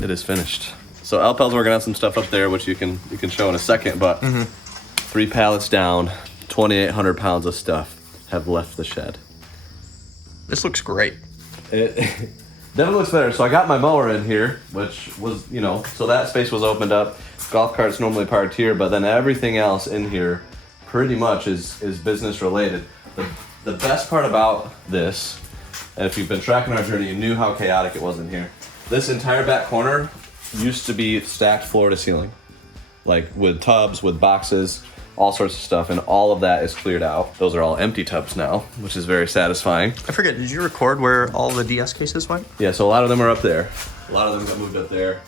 it is finished. So Alpel's working on some stuff up there, which you can show in a second, but 3 pallets down, 2,800 pounds of stuff have left the shed. This looks great. It definitely looks better. So I got my mower in here, which was, so that space was opened up. Golf cart's normally parked here, but then everything else in here pretty much is business related. The best part about this, and if you've been tracking our journey, you knew how chaotic it was in here. This entire back corner used to be stacked floor to ceiling, like with tubs, with boxes, all sorts of stuff, and all of that is cleared out. Those are all empty tubs now, which is very satisfying. I forget, did you record where all the DS cases went? Yeah, so a lot of them are up there. A lot of them got moved up there.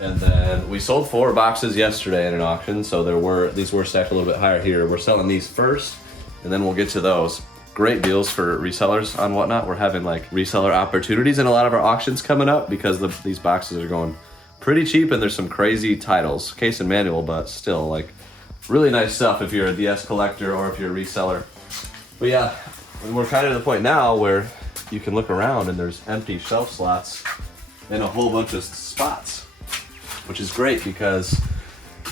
And then we sold 4 boxes yesterday at an auction, so these were stacked a little bit higher here. We're selling these first, and then we'll get to those. Great deals for resellers on Whatnot. We're having like reseller opportunities in a lot of our auctions coming up because these boxes are going pretty cheap, and there's some crazy titles, case and manual, but still like really nice stuff if you're a DS collector or if you're a reseller. But yeah, we're kind of to the point now where you can look around and there's empty shelf slots in a whole bunch of spots, which is great because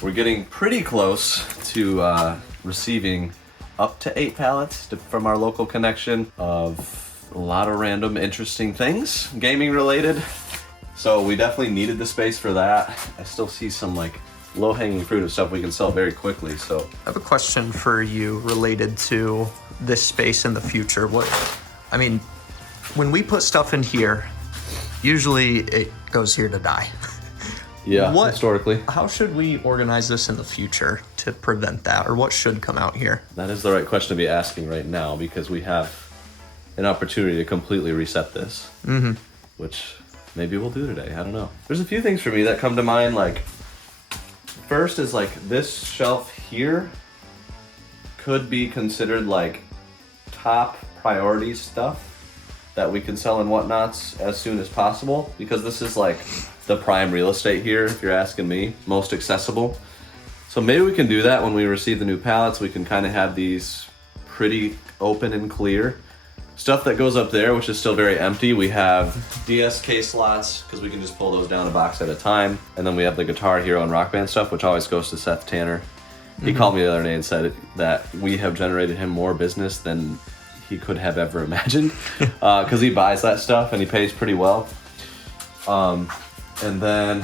we're getting pretty close to receiving up to 8 pallets from our local connection of a lot of random interesting things, gaming related. So we definitely needed the space for that. I still see some like low-hanging fruit of stuff we can sell very quickly. So I have a question for you related to this space in the future. When we put stuff in here, usually it goes here to die. Yeah, historically. How should we organize this in the future to prevent that, or what should come out here? That is the right question to be asking right now because we have an opportunity to completely reset this, which maybe we'll do today. I don't know. There's a few things for me that come to mind. Like, first is like this shelf here could be considered like top priority stuff that we can sell in Whatnots as soon as possible because this is like the prime real estate here, if you're asking me, most accessible. So maybe we can do that when we receive the new pallets. We can kind of have these pretty open and clear. Stuff that goes up there, which is still very empty, we have DSK slots, because we can just pull those down a box at a time. And then we have the Guitar Hero and Rock Band stuff, which always goes to Seth Tanner. He called me the other day and said that we have generated him more business than he could have ever imagined, because he buys that stuff and he pays pretty well. And then,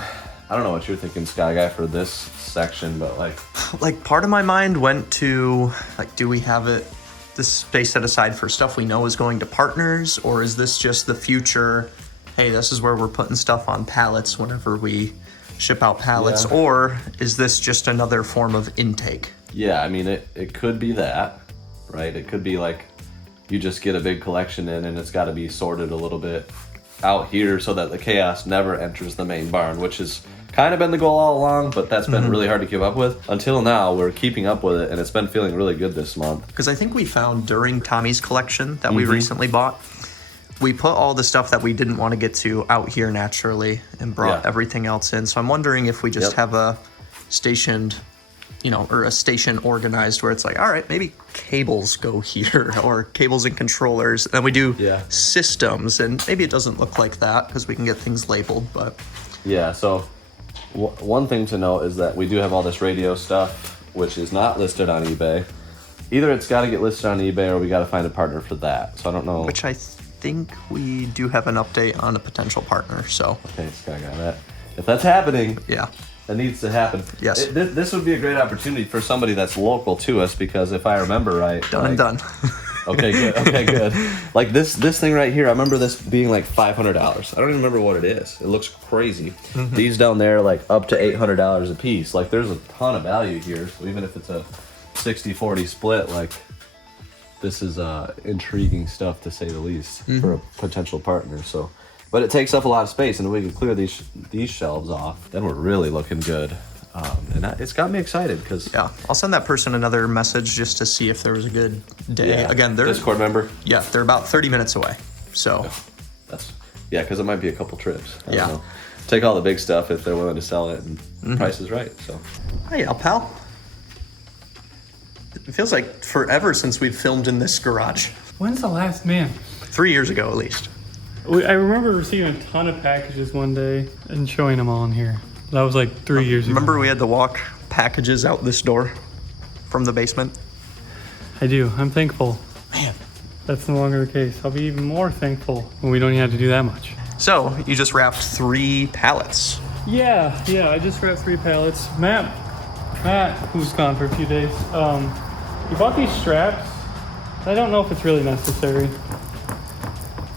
I don't know what you're thinking, Sky Guy, for this section, but like part of my mind went to, like, do we have this space set aside for stuff we know is going to partners, or is this just the future, hey, this is where we're putting stuff on pallets whenever we ship out pallets, or is this just another form of intake? Yeah, I mean, it could be that, right? It could be like you just get a big collection in and it's got to be sorted a little bit out here so that the chaos never enters the main barn, which has kind of been the goal all along, but that's been really hard to keep up with. Until now, we're keeping up with it, and it's been feeling really good this month. Because I think we found during Tommy's collection that we recently bought, we put all the stuff that we didn't want to get to out here naturally and brought everything else in. So I'm wondering if we just have a stationed, or a station organized where it's like, all right, maybe cables go here, or cables and controllers. And then we do systems, and maybe it doesn't look like that because we can get things labeled, but... Yeah, so one thing to note is that we do have all this radio stuff, which is not listed on eBay. Either it's got to get listed on eBay or we got to find a partner for that. So I don't know. Which I think we do have an update on a potential partner, so... Okay, Sky Guy, that. If that's happening... Yeah. That needs to happen. Yes. This would be a great opportunity for somebody that's local to us, because if I remember right... Done. Okay, good. Like this thing right here, I remember this being like $500. I don't even remember what it is. It looks crazy. These down there, like up to $800 a piece. Like there's a ton of value here. So even if it's a 60-40 split, like this is intriguing stuff to say the least for a potential partner. So... But it takes up a lot of space, and if we can clear these shelves off, then we're really looking good. And it's got me excited because... Yeah, I'll send that person another message just to see if there was a good day. Yeah. Again, they're... Discord member? Yeah, they're about 30 minutes away, so... Because it might be a couple trips. I don't know. Take all the big stuff if they're willing to sell it, and the price is right, so... Hey, pal. It feels like forever since we've filmed in this garage. When's the last man? 3 years ago, at least. I remember receiving a ton of packages one day and showing them all in here. That was like 3 years ago. Remember we had to walk packages out this door from the basement? I do. I'm thankful. Man. That's no longer the case. I'll be even more thankful when we don't even have to do that much. So, you just wrapped 3 pallets. Yeah, I just wrapped 3 pallets. Matt, who's gone for a few days, he bought these straps. I don't know if it's really necessary.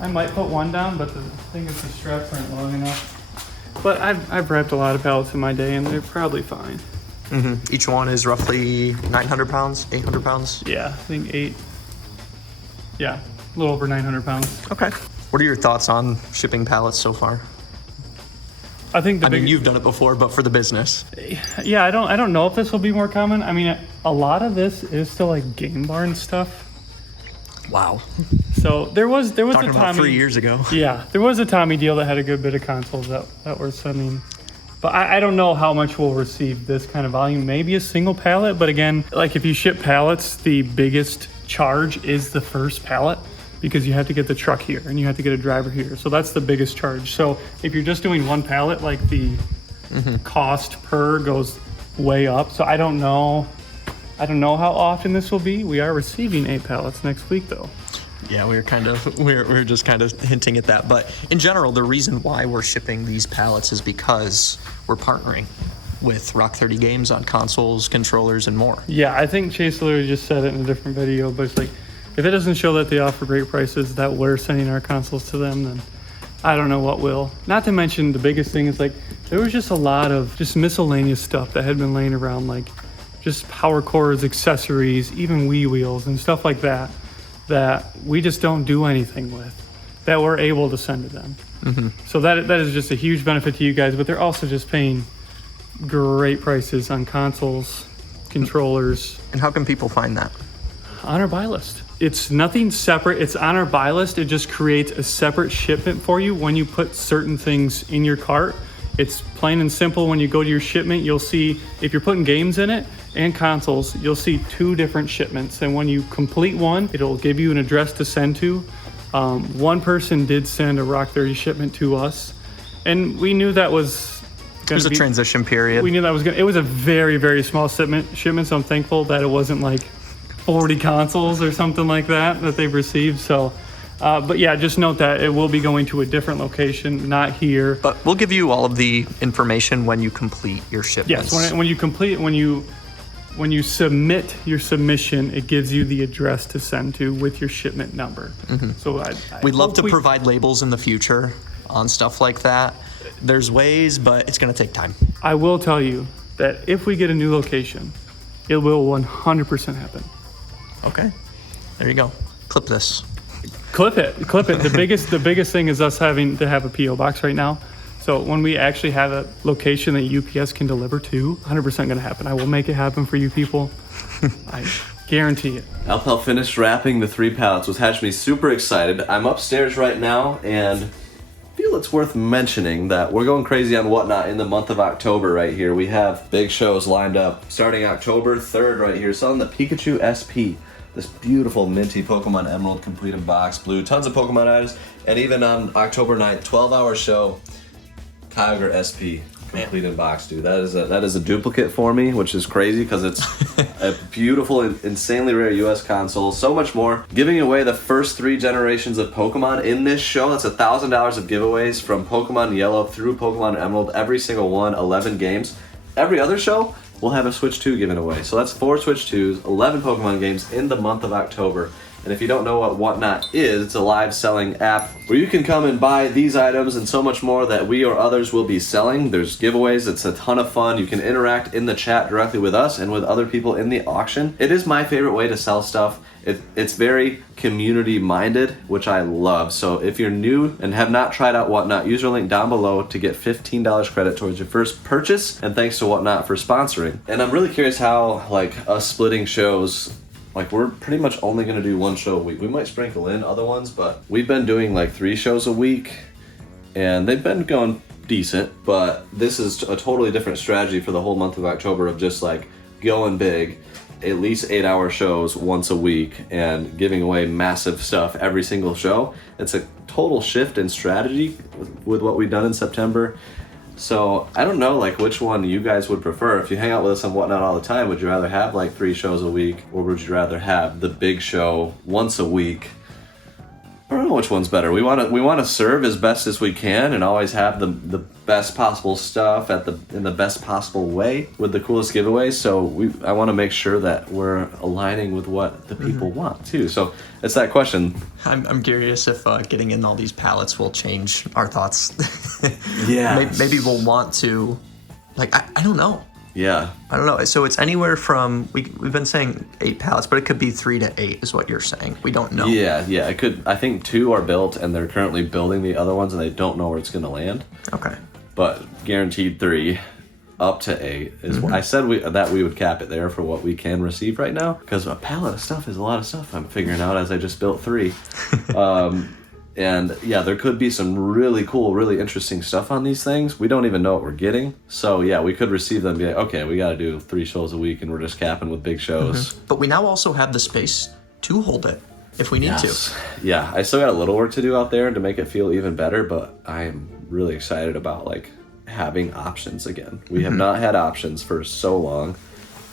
I might put one down, but the thing is the straps aren't long enough. But I've wrapped a lot of pallets in my day, and they're probably fine. Mm-hmm. Each one is roughly 900 pounds, 800 pounds? Yeah, I think 8. Yeah, a little over 900 pounds. Okay. What are your thoughts on shipping pallets so far? I think I mean, you've done it before, but for the business. Yeah, I don't know if this will be more common. I mean, a lot of this is still like game barn stuff. Wow. So there was Talking a Tommy, about 3 years ago. Yeah, there was a Tommy deal that had a good bit of consoles that were sending. But I don't know how much we'll receive this kind of volume. Maybe a single pallet, but again, like if you ship pallets, the biggest charge is the first pallet because you have to get the truck here and you have to get a driver here. So that's the biggest charge. So if you're just doing one pallet, like the cost per goes way up. So I don't know how often this will be. We are receiving 8 pallets next week though. Yeah, we're just kind of hinting at that. But in general, the reason why we're shipping these pallets is because we're partnering with Rock 30 Games on consoles, controllers, and more. Yeah, I think Chase literally just said it in a different video, but it's like, if it doesn't show that they offer great prices, that we're sending our consoles to them, then I don't know what will. Not to mention the biggest thing is like, there was just a lot of just miscellaneous stuff that had been laying around, like just power cords, accessories, even Wii wheels and stuff like that we just don't do anything with, that we're able to send to them. Mm-hmm. So that is just a huge benefit to you guys, but they're also just paying great prices on consoles, controllers. And how can people find that? On our buy list. It's nothing separate. It's on our buy list. It just creates a separate shipment for you when you put certain things in your cart. It's plain and simple. When you go to your shipment, you'll see if you're putting games in it and consoles, you'll see 2 different shipments. And when you complete one, it'll give you an address to send to. One person did send a Rock 30 shipment to us, and we knew that was going to be a transition period. We knew that was going to, it was a very, very small shipment, so I'm thankful that it wasn't like 40 consoles or something like that they've received. So, but yeah, just note that it will be going to a different location, not here. But we'll give you all of the information when you complete your shipments. Yes, when you submit your submission, it gives you the address to send to with your shipment number. Mm-hmm. So we'd love to provide labels in the future on stuff like that. There's ways, but it's going to take time. I will tell you that if we get a new location, it will 100% happen. Okay, there you go. Clip this. Clip it. The biggest thing is us having to have a PO box right now. So when we actually have a location that UPS can deliver to, 100% going to happen. I will make it happen for you people. I guarantee it. Alpel finished wrapping the 3 pallets, which has me super excited. I'm upstairs right now, and I feel it's worth mentioning that we're going crazy on Whatnot in the month of October right here. We have big shows lined up starting October 3rd right here, selling the Pikachu SP. This beautiful minty Pokemon Emerald completed box, blue, tons of Pokemon items, and even on October 9th, 12-hour show, Kyogre SP completed box, dude. That is a duplicate for me, which is crazy because it's a beautiful, insanely rare US console. So much more. Giving away the first 3 generations of Pokemon in this show. That's $1,000 of giveaways from Pokemon Yellow through Pokemon Emerald. Every single one, 11 games. Every other show, we'll have a Switch 2 given away. So that's 4 Switch 2s, 11 Pokemon games in the month of October. And if you don't know what Whatnot is, it's a live selling app where you can come and buy these items and so much more that we or others will be selling. There's giveaways. It's a ton of fun. You can interact in the chat directly with us and with other people in the auction. It is my favorite way to sell stuff. It's very community minded, which I love. So if you're new and have not tried out Whatnot, use our link down below to get $15 credit towards your first purchase. And thanks to Whatnot for sponsoring. And I'm really curious how, like, us splitting shows, like, we're pretty much only going to do 1 show a week. We might sprinkle in other ones, but we've been doing like 3 shows a week, and they've been going decent, but this is a totally different strategy for the whole month of October of just like going big. at least 8-hour shows once a week and giving away massive stuff every single show. It's a total shift in strategy with what we've done in September. So I don't know like which one you guys would prefer. If you hang out with us and whatnot all the time, would you rather have like 3 shows a week, or would you rather have the big show once a week? I don't know which one's better. We want to serve as best as we can and always have the best possible stuff in the best possible way with the coolest giveaways. So I want to make sure that we're aligning with what the people want too. So it's that question. I'm curious if getting in all these pallets will change our thoughts. Yeah. Maybe we'll want to, like, I don't know. Yeah. I don't know. So it's anywhere from, we've been saying 8 pallets, but it could be 3 to 8 is what you're saying. We don't know. Yeah. It could. I think 2 are built and they're currently building the other ones and they don't know where it's going to land. Okay. But guaranteed 3 up to 8 is what I said that we would cap it there for what we can receive right now, because a pallet of stuff is a lot of stuff I'm figuring out as I just built 3. And yeah, there could be some really cool, really interesting stuff on these things. We don't even know what we're getting. So yeah, we could receive them and be like, okay, we got to do 3 shows a week and we're just capping with big shows. But we now also have the space to hold it if we need to. Yeah, I still got a little work to do out there to make it feel even better, but I am really excited about like having options again. We have not had options for so long.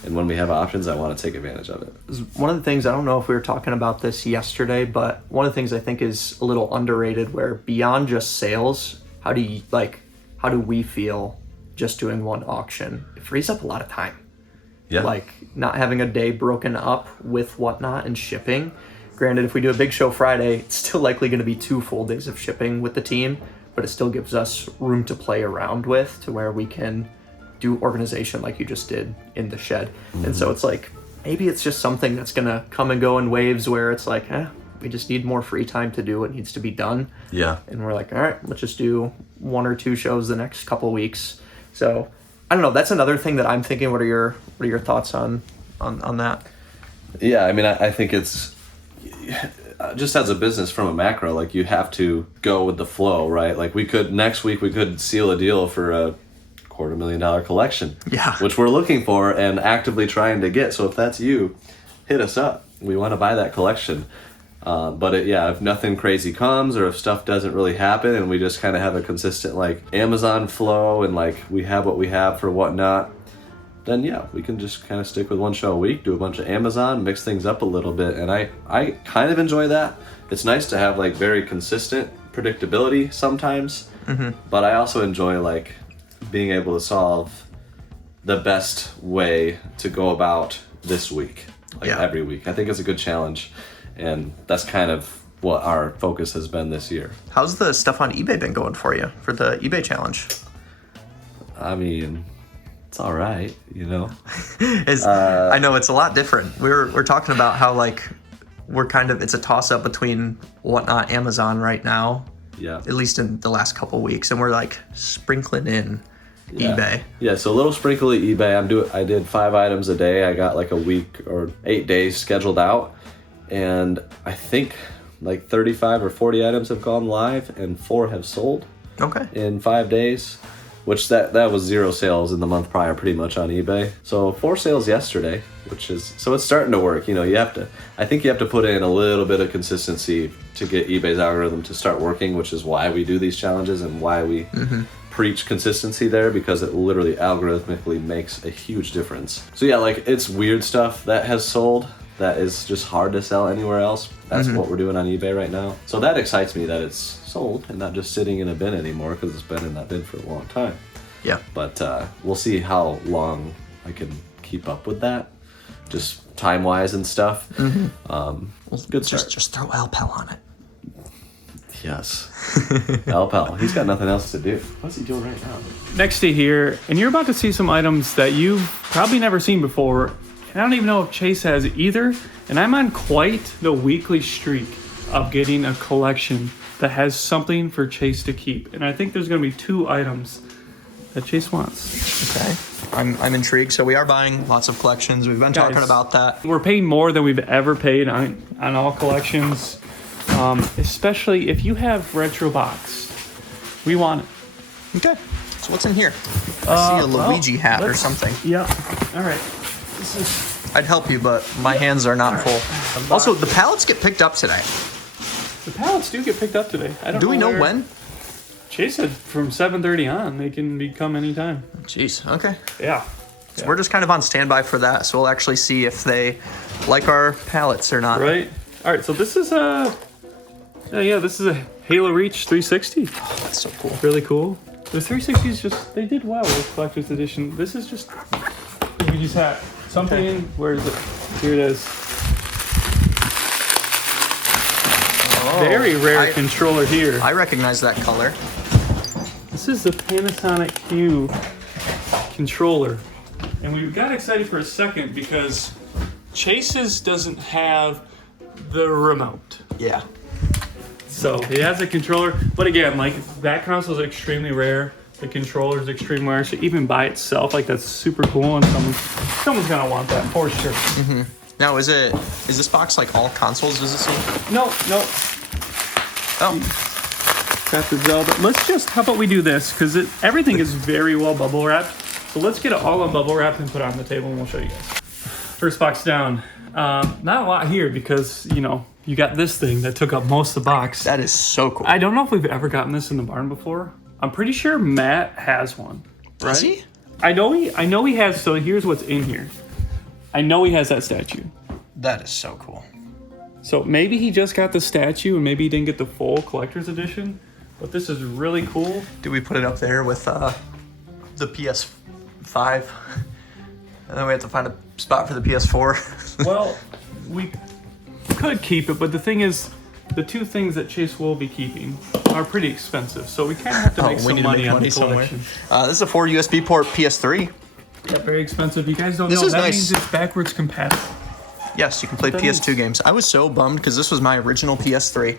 And when we have options, I want to take advantage of it. One of the things, I don't know if we were talking about this yesterday, but one of the things I think is a little underrated, where beyond just sales, how do we feel just doing one auction? It frees up a lot of time. Yeah. Like not having a day broken up with whatnot and shipping. Granted, if we do a big show Friday, it's still likely going to be 2 full days of shipping with the team, but it still gives us room to play around with to where we can do organization like you just did in the shed. And so it's like, maybe it's just something that's gonna come and go in waves where it's like, we just need more free time to do what needs to be done. Yeah. And we're like, all right, let's just do 1 or 2 shows the next couple weeks. So I don't know, that's another thing that I'm thinking. What are your thoughts on that? Yeah, I mean, I think it's just as a business from a macro, like you have to go with the flow, right? Like next week we could seal a deal for a $250,000 collection, which we're looking for and actively trying to get. So if that's you, hit us up. We want to buy that collection. But if nothing crazy comes, or if stuff doesn't really happen and we just kind of have a consistent like Amazon flow and like we have what we have for whatnot, then yeah, we can just kind of stick with 1 show a week, do a bunch of Amazon, mix things up a little bit. And I kind of enjoy that. It's nice to have like very consistent predictability sometimes, but I also enjoy like being able to solve the best way to go about this week, every week. I think it's a good challenge, and that's kind of what our focus has been this year. How's the stuff on eBay been going for you for the eBay challenge? I mean, it's all right, you know. I know it's a lot different. We're talking about how like it's a toss up between whatnot Amazon right now. Yeah. At least in the last couple of weeks, and we're like sprinkling in eBay. Yeah, so a little sprinkly eBay. I did 5 items a day. I got like a week or 8 days scheduled out, and I think like 35 or 40 items have gone live and 4 have sold. Okay. In 5 days, which that was 0 sales in the month prior pretty much on eBay. So 4 sales yesterday, so it's starting to work. You know, I think you have to put in a little bit of consistency to get eBay's algorithm to start working, which is why we do these challenges and why we preach consistency there, because it literally algorithmically makes a huge difference. So yeah, like it's weird stuff that has sold that is just hard to sell anywhere else. That's what we're doing on eBay right now. So that excites me that it's sold and not just sitting in a bin anymore, because it's been in that bin for a long time. Yeah. But we'll see how long I can keep up with that, just time-wise and stuff. Good start. Just throw Alpel on it. Yes. Alpel. He's got nothing else to do. What's he doing right now? Next to here, and you're about to see some items that you've probably never seen before. And I don't even know if Chase has either. And I'm on quite the weekly streak of getting a collection that has something for Chase to keep. And I think there's going to be 2 items that Chase wants. Okay. I'm intrigued. So we are buying lots of collections. We've been talking about that. We're paying more than we've ever paid on all collections. Especially if you have retro box. We want it. Okay. So what's in here? I see a Luigi hat or something. Yeah. All right. This is I'd help you, but my hands are not full. Also, the pallets get picked up today. The pallets do get picked up today. I don't Do we know where. when? Chase said from 7:30 on, they can come anytime. Jeez, okay. Yeah. So we're just kind of on standby for that, so we'll actually see if they like our pallets or not. Right. All right, so this is this is a Halo Reach 360. That's so cool. Really cool. The 360 is just, they did well with Collector's Edition. This is just, we just had something in, where is it? Here it is. Very rare controller here. I recognize that color. This is the Panasonic Q controller. And we got excited for a second because Chase's doesn't have the remote. Yeah. So he has a controller, but again, like that console is extremely rare. The controller is extremely rare. So even by itself, like that's super cool, and someone's gonna want that for sure. Mm-hmm. Now, is this box like all consoles? Does it say? No. Oh. Got the Zelda. Let's just, how about we do this? Because everything is very well bubble wrapped. So let's get it all on bubble wrapped and put it on the table, and we'll show you guys. First box down. Not a lot here because, you got this thing that took up most of the box. That is so cool. I don't know if we've ever gotten this in the barn before. I'm pretty sure Matt has one. Right? Does he? I know he has, so here's what's in here. I know he has that statue. That is so cool. So maybe he just got the statue and maybe he didn't get the full collector's edition, but this is really cool. Do we put it up there with the PS5? And then we have to find a spot for the PS4. Well, we could keep it, but the thing is, the two things that Chase will be keeping are pretty expensive, so we kind of have to make some money on the collection. This is a 4 USB port PS3. Yeah, very expensive. You guys don't This know. is That nice. means it's backwards compatible. Yes, you can play That PS2 games. I was so bummed because this was my original PS3.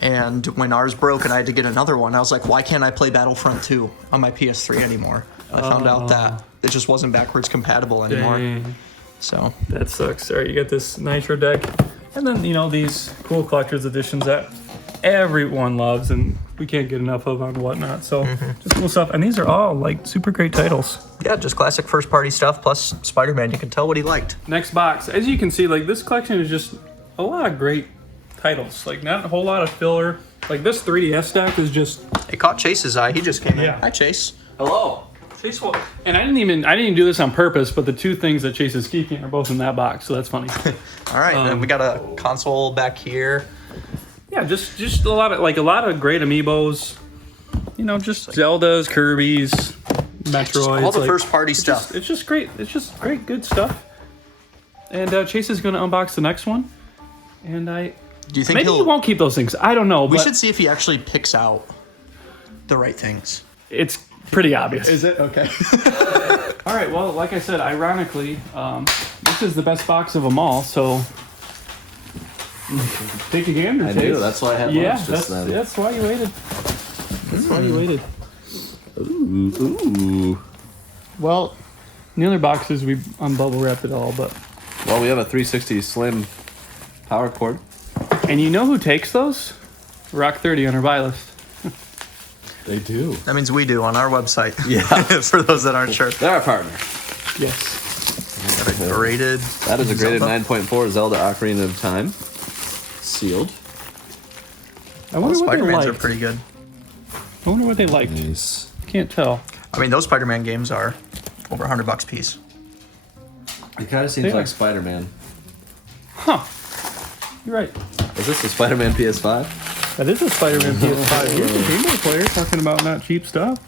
And when ours broke and I had to get another one, I was like, why can't I play Battlefront 2 on my PS3 anymore? I found out that it just wasn't backwards compatible anymore. Dang. So That sucks. All right, you got this Nitro deck. And then, these cool collector's editions that everyone loves and we can't get enough of on whatnot. So just cool stuff. And these are all like super great titles. yeah, just classic first party stuff plus Spider-Man. You can tell what he liked. Next box. As you can see, like this collection is just a lot of great titles. Like not a whole lot of filler. Like this 3DS deck is just... It caught Chase's eye. He just came in. Yeah. Hi, Chase. Hello. Chase will, and I didn't even do this on purpose, but the two things that Chase is keeping are both in that box, so that's funny. All right, and we got a console back here. Yeah, just a lot of great amiibos. Just Zeldas, Kirby's, Metroids. All the first party stuff. It's just great. It's just great, good stuff. And Chase is going to unbox the next one. And Do you think maybe he won't keep those things. I don't know. We but should see if he actually picks out the right things. It's pretty obvious. Is it? Okay. All right. Well, like I said, ironically, this is the best box of them all. So take a gander. I Chase. do. That's why I had lunch just then. That's why you waited. That's why you waited. Ooh. Well, in the other boxes we unbubble wrapped it all, but Well, we have a 360 slim power cord. and you know who takes those? Rock 30 on our buy list. They do. That means we do on our website. Yeah. For those that aren't sure. They're our partner. Yes. Got a graded. That is a graded Zelda. 9.4 Zelda Ocarina of Time. Sealed. I All wonder the what they Spider-Mans are liked. pretty good. I wonder what they liked. Nice. Can't tell. I mean, those Spider-Man games are over $100 a piece. It kind of seems They are. like Spider-Man. Huh. You're right. Is this the Spider-Man PS5? That is a Spider-Man PS5. Here's a Game Boy player talking about not cheap stuff.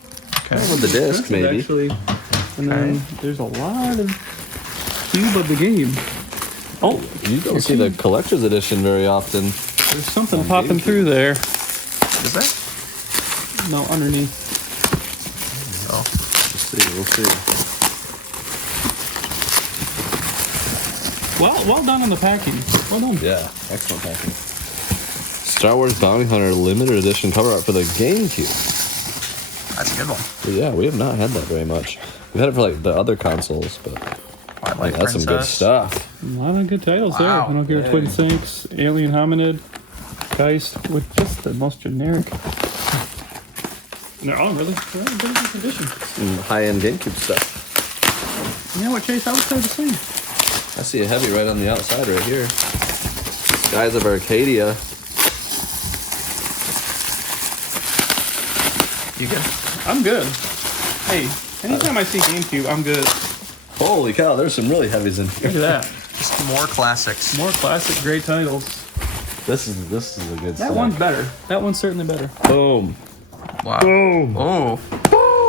Okay. With the disc, Expensive, maybe. Actually. And then there's a lot of cube of the game. Oh, You don't see the collector's edition very often. there's something popping through there. Is that? No, underneath. Oh. We'll see. Well done on the packing. Well done. Yeah, excellent packing. Star Wars Bounty Hunter limited edition cover art for the GameCube. That's a good one. But yeah, we have not had that very much. We've had it for like the other consoles, but Twilight that's some good Princess. stuff. A lot of good titles there. Wow. I don't care. Twin Sinks, Alien Hominid, Geist, with just the most generic. And they're all really good editions. Some high-end GameCube stuff. You know what, Chase? I would say the same. I see a heavy right on the outside right here. Skies of Arcadia. You good? I'm good. Hey, anytime I see GameCube, I'm good. Holy cow, there's some really heavies in here. Look at that. Just more classics. More classic, great titles. This is a good That set. one's better. That one's certainly better. Boom. Wow. Boom. Oh.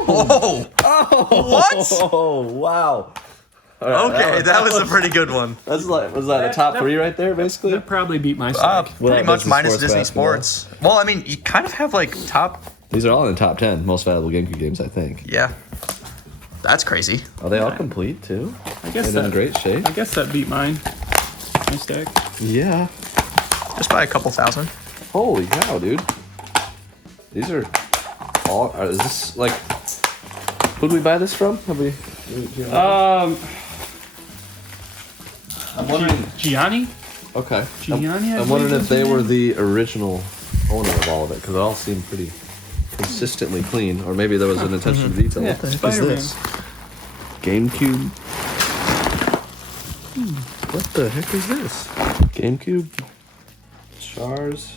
Oh. Oh, What? Oh, wow. All right, Okay, that was a pretty good one. That's like, was that a top three right there, basically? That probably beat my stack. Pretty much Disney minus Sports Disney basketball. Sports. Well, I mean, you kind of have like top. These are all in the top 10 most valuable GameCube games, I think. Yeah. That's crazy. Are they all complete, too? I guess And in that great shape? I guess that beat mine. My stack. Yeah. Just by a couple thousand. Holy cow, dude. These are all... Is this, like... Who'd we buy this from? Have we... I'm wondering... Gianni? Okay. Gianni, I I'm wondering believe if they is were his the original owner of all of it, because it all seemed pretty consistently clean. Or maybe there was an attention to detail. Yeah, What the heck Spider-Man. is this? GameCube. What the heck is this? GameCube Chars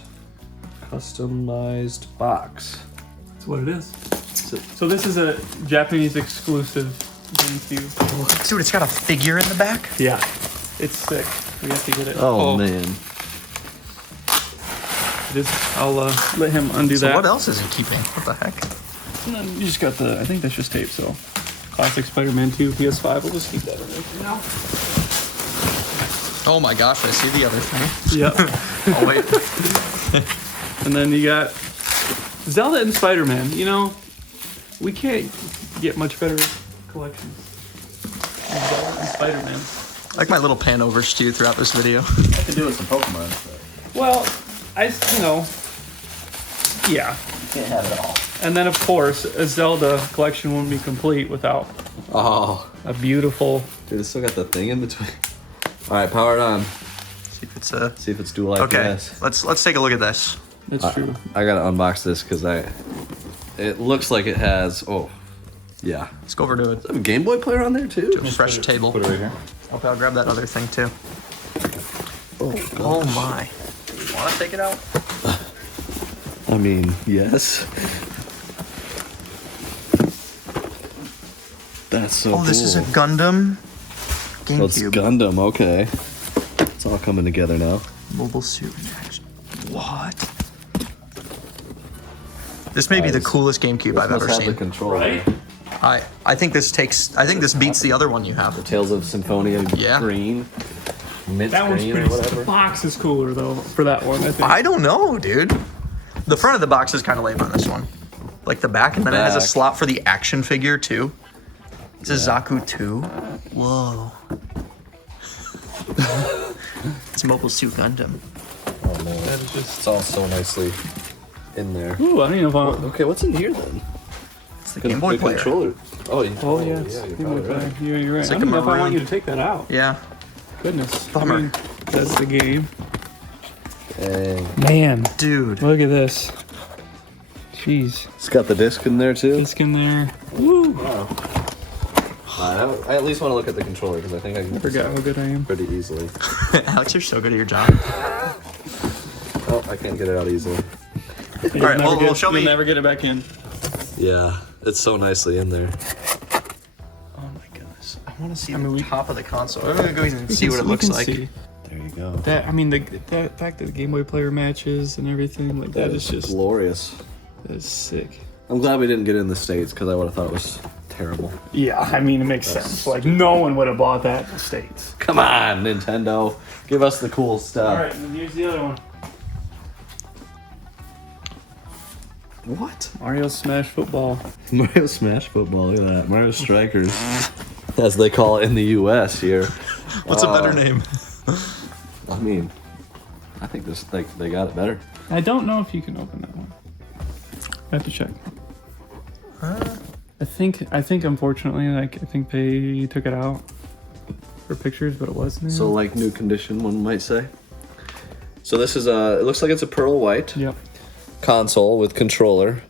customized box. That's what it is. So this is a Japanese exclusive GameCube. Dude, it's got a figure in the back. Yeah. It's sick. We have to get it. Oh, man. I'll let him undo So that. what else is he keeping? What the heck? And then you just got I think that's just tape, so. Classic Spider-Man 2 PS5. We'll just keep that in there for now. Oh my gosh, I see the other thing. Yep. Oh wait. And then you got Zelda and Spider-Man. You know, we can't get much better collections. Zelda and Spider-Man. I like my little pan over stew throughout this video. I could do with some Pokemon. Well, yeah. Can't have it all. And then, of course, a Zelda collection wouldn't be complete without Oh. a beautiful... Dude, it's still got the thing in between. All right, power it on. See if it's See if it's dual IPS. okay. Let's take a look at this. That's true. I gotta unbox this because it looks like it has. Oh, yeah. Let's go over to Is there a Game Boy player on there too? a fresh table. Put it right here. Okay, I'll grab that other thing too. Oh, Oh my. Want to take it out? I mean, yes. That's so cool. Oh, this is a Gundam Oh, it's GameCube. Gundam. Okay. It's all coming together now. Mobile suit in action. What? This may be the coolest GaMCube I've ever Must have the seen. controller. Right? I think this beats the other one you have. Tales of Symphonia Yeah. Green. Mint That one's green pretty... or whatever. The box is cooler, though, for that one, I think. I don't know, dude. The front of the box is kind of lame on this one. Like the back, and then it has a Back. slot for the action figure too. It's a Zaku 2. Whoa. It's Mobile Suit Gundam. Oh man, That is just... it's all so nicely in there. Ooh, I don't even know if I... Okay, what's in here then? It's the Game Boy player. Controller. Oh, yeah. Oh, yeah. It's you're Game probably Boy right. player. You're right. like I don't a know if I want maroon. you to take that out. Yeah. Goodness. Bummer. I mean, that's the game. Dang. Man, Dude. look at this. Jeez. It's got the disc in there too. Disc in there. Woo! I at least want to look at the controller because I think I can I forgot how good I am. pretty easily. Alex, you're so good at your job. Oh, I can't get it out easily. All right, well, show me- You'll never get it back in. Yeah, it's so nicely in there. Oh my goodness. I want to see mean, the top of the console. I'm gonna go and see what it We looks can like. see. There you go. That I mean, the fact that the Game Boy player matches and everything like that is just glorious. that is sick. I'm glad we didn't get it in the States because I would have thought it was terrible. Yeah, I mean, it makes sense. Like no one would have bought that in the States. Come on, Nintendo. Give us the cool stuff. All right, and here's the other one. What? Mario Smash Football. Mario Smash Football, look at that. Mario Strikers. As they call it in the US here. What's a better name? I mean, I think this they got it better. I don't know if you can open that one. I have to check. I think unfortunately, I think they took it out for pictures, but it wasn't. So like new condition, one might say. So this is it looks like it's a pearl white Yep. console with controller,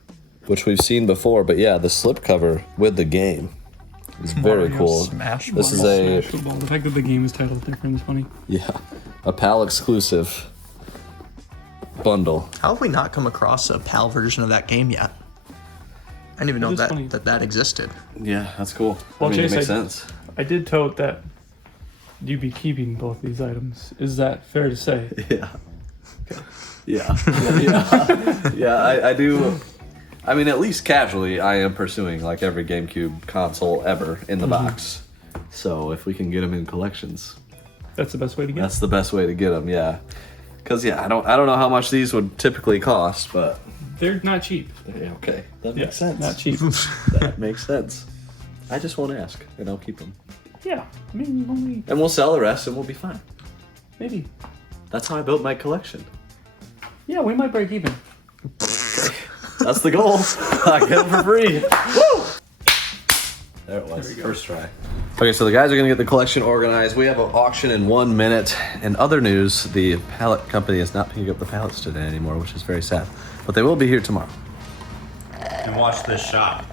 which we've seen before, but yeah, the slipcover with the game. It's very Mario cool. Smash This is Bros. a Smash Football. The fact that the game is titled different is funny. a PAL exclusive bundle. How have we not come across a PAL version of that game yet? I didn't even know is funny. that existed. Yeah, that's cool. Well, I mean, Chase, it makes sense. I did tote that you'd be keeping both these items. Is that fair to say? Yeah. Yeah, I do. I mean, at least casually, I am pursuing like every GameCube console ever in the box. So if we can get them in collections, That's the best way to get. that's the best way to get them. Yeah, because I don't know how much these would typically cost, but They're not cheap. yeah, okay, that Yeah, makes sense. not cheap. That makes sense. I just want to ask, and I'll keep them, Yeah, I mean, only and we'll sell the rest, and we'll be fine. maybe. That's how I built my collection. Yeah, we might break even. That's the goal. I get them for free. Woo! There it was. First try. Okay, so the guys are going to get the collection organized. We have an auction in 1 minute. In other news, the pallet company is not picking up the pallets today anymore, which is very sad. But they will be here tomorrow. And watch this shot.